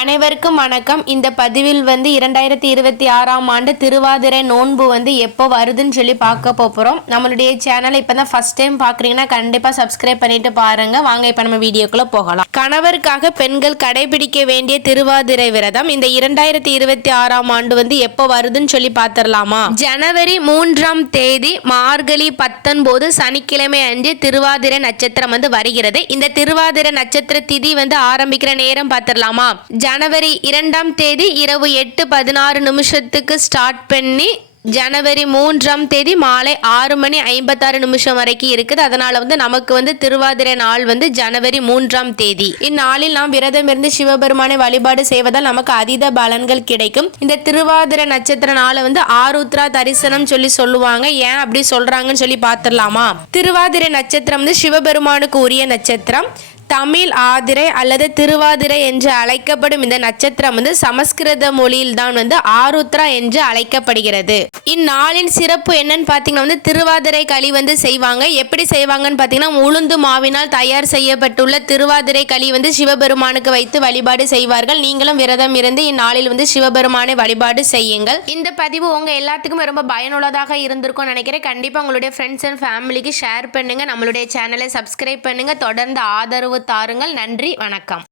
அனைவருக்கும் வணக்கம். இந்த பதிவில் 2026ஆம் ஆண்டு திருவாதிரை நோன்பு எப்போ வருதுன்னு சொல்லி பார்க்க போகிறோம். நம்மளுடைய சேனலை இப்போ தான் ஃபர்ஸ்ட் டைம் பார்க்குறீங்கன்னா கண்டிப்பாக சப்ஸ்கிரைப் பண்ணிட்டு பாருங்க. வாங்க இப்போ நம்ம வீடியோக்குள்ளே போகலாம். கணவருக்காக பெண்கள் கடைபிடிக்க வேண்டிய திருவாதிரை விரதம் இந்த 2026ஆம் ஆண்டு எப்போ வருதுன்னு சொல்லி பார்த்துடலாமா? ஜனவரி 3ஆம் தேதி மார்கழி 19 சனிக்கிழமை அன்று திருவாதிரை நட்சத்திரம் வருகிறது. இந்த திருவாதிரை நட்சத்திர திதி ஆரம்பிக்கிற நேரம் பார்த்துடலாமா? ஜனவரி 2ஆம் தேதி இரவு 8:16 ஸ்டார்ட் பண்ணி ஜனவரி 3ஆம் தேதி மாலை 6:56 வரைக்கும் இருக்குது. அதனால நமக்கு திருவாதிரை நாள் ஜனவரி 3ஆம் தேதி. இந்நாளில் நாம் விரதம் இருந்து சிவபெருமானை வழிபாடு செய்வதால் நமக்கு அதீத பலன்கள் கிடைக்கும். இந்த திருவாதிரை நட்சத்திர நாளை ஆருத்ரா தரிசனம் சொல்லுவாங்க. ஏன் அப்படி சொல்றாங்கன்னு சொல்லி பார்த்துடலாமா? திருவாதிரை நட்சத்திரம் சிவபெருமானுக்கு உரிய நட்சத்திரம். தமிழ் ஆதிரை அல்லது திருவாதிரை என்று அழைக்கப்படும் இந்த நட்சத்திரம் சமஸ்கிருத மொழியில் தான் ஆருத்ரா என்று அழைக்கப்படுகிறது. இந்நாளின் சிறப்பு என்னன்னு பார்த்தீங்கன்னா திருவாதிரை களி செய்வாங்க. எப்படி செய்வாங்கன்னு பார்த்தீங்கன்னா உளுந்து மாவினால் தயார் செய்யப்பட்டுள்ள திருவாதிரை களி சிவபெருமானுக்கு வைத்து வழிபாடு செய்வார்கள். நீங்களும் விரதம் இருந்து இந்நாளில் சிவபெருமானை வழிபாடு செய்யுங்கள். இந்த பதிவு உங்க எல்லாத்துக்குமே ரொம்ப பயனுள்ளதாக இருந்திருக்கும் நினைக்கிறேன். கண்டிப்பாக உங்களுடைய ஃப்ரெண்ட்ஸ் அண்ட் ஃபேமிலிக்கு ஷேர் பண்ணுங்க. நம்மளுடைய சேனலை சப்ஸ்கிரைப் பண்ணுங்க. தொடர்ந்து ஆதரவு தாருங்கள். நன்றி, வணக்கம்.